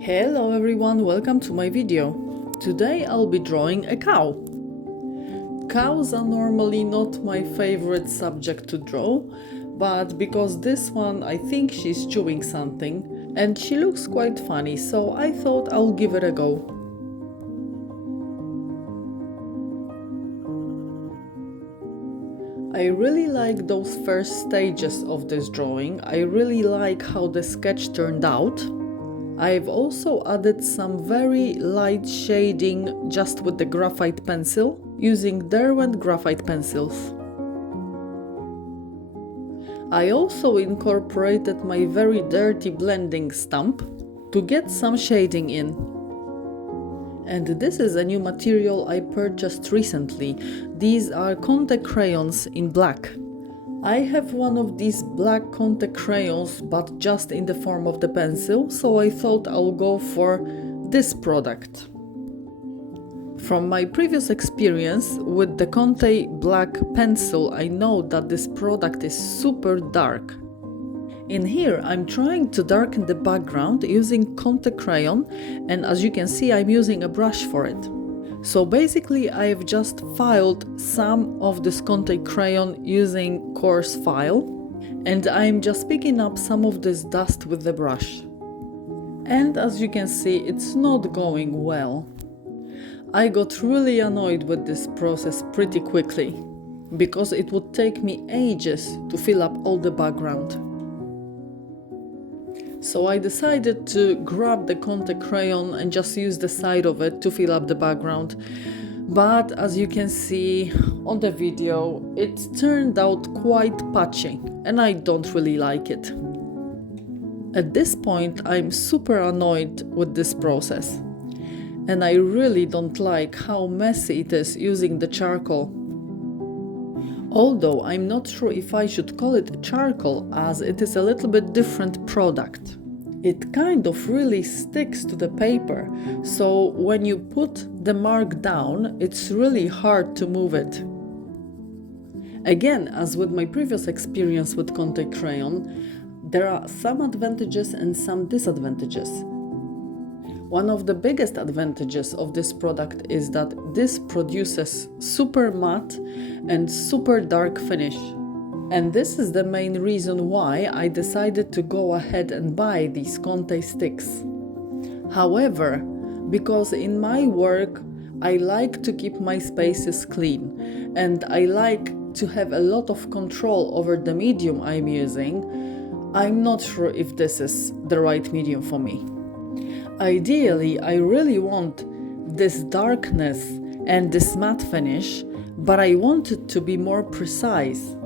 Hello everyone, welcome to my video. Today I'll be drawing a cow. Cows are normally not my favorite subject to draw, but because this one I think she's chewing something and she looks quite funny, so I thought I'll give it a go. I really like those first stages of this drawing. I really like how the sketch turned out. I've also added some very light shading just with the graphite pencil, using Derwent graphite pencils. I also incorporated my very dirty blending stump to get some shading in. And this is a new material I purchased recently. These are Conte crayons in black. I have one of these black Conte crayons, but just in the form of the pencil, so I thought I'll go for this product. From my previous experience with the Conte black pencil, I know that this product is super dark. In here, I'm trying to darken the background using Conte crayon, and as you can see, I'm using a brush for it. So basically, I've just filed some of this Conte crayon using coarse file, and I'm just picking up some of this dust with the brush. And as you can see, it's not going well. I got really annoyed with this process pretty quickly, because it would take me ages to fill up all the background. So I decided to grab the Conte crayon and just use the side of it to fill up the background. But as you can see on the video, it turned out quite patchy and I don't really like it. At this point, I'm super annoyed with this process. And I really don't like how messy it is using the charcoal. Although I'm not sure if I should call it charcoal, as it is a little bit different product. It kind of really sticks to the paper, so when you put the mark down, it's really hard to move it. Again, as with my previous experience with Conte crayon, there are some advantages and some disadvantages. One of the biggest advantages of this product is that this produces super matte and super dark finish. And this is the main reason why I decided to go ahead and buy these Conte sticks. However, because in my work I like to keep my spaces clean and I like to have a lot of control over the medium I'm using, I'm not sure if this is the right medium for me. Ideally, I really want this darkness and this matte finish, but I want it to be more precise.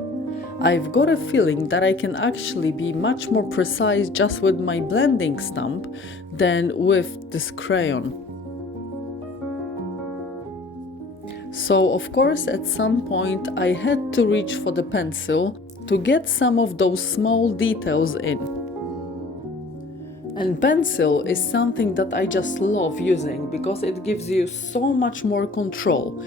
I've got a feeling that I can actually be much more precise just with my blending stump than with this crayon. So of course at some point I had to reach for the pencil to get some of those small details in. And pencil is something that I just love using because it gives you so much more control.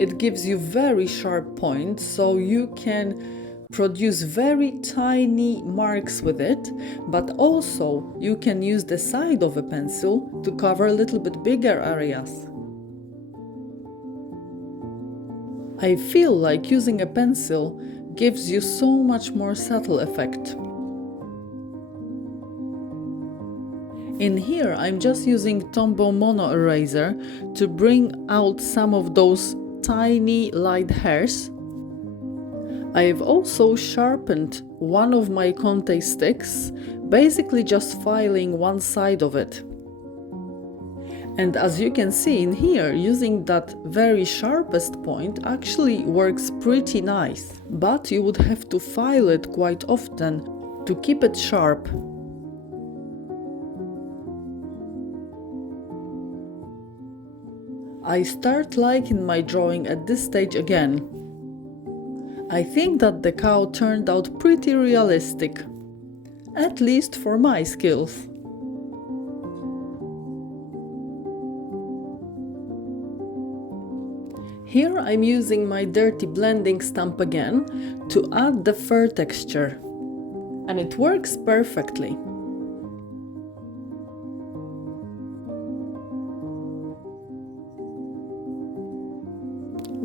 It gives you very sharp points, so you can produce very tiny marks with it, but also you can use the side of a pencil to cover a little bit bigger areas. I feel like using a pencil gives you so much more subtle effect. In here, I'm just using Tombow Mono Eraser to bring out some of those tiny light hairs. I've also sharpened one of my Conte sticks, basically just filing one side of it. And as you can see in here, using that very sharpest point actually works pretty nice, but you would have to file it quite often to keep it sharp. I start liking my drawing at this stage again. I think that the cow turned out pretty realistic, at least for my skills. Here I'm using my dirty blending stump again to add the fur texture, and it works perfectly.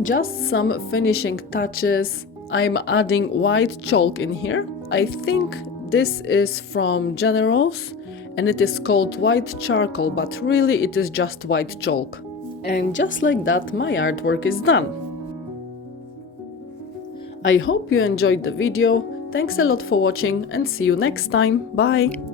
Just some finishing touches. I'm adding white chalk in here. I think this is from Generals and it is called white charcoal, but really it is just white chalk. And just like that, my artwork is done. I hope you enjoyed the video. Thanks a lot for watching and see you next time. Bye!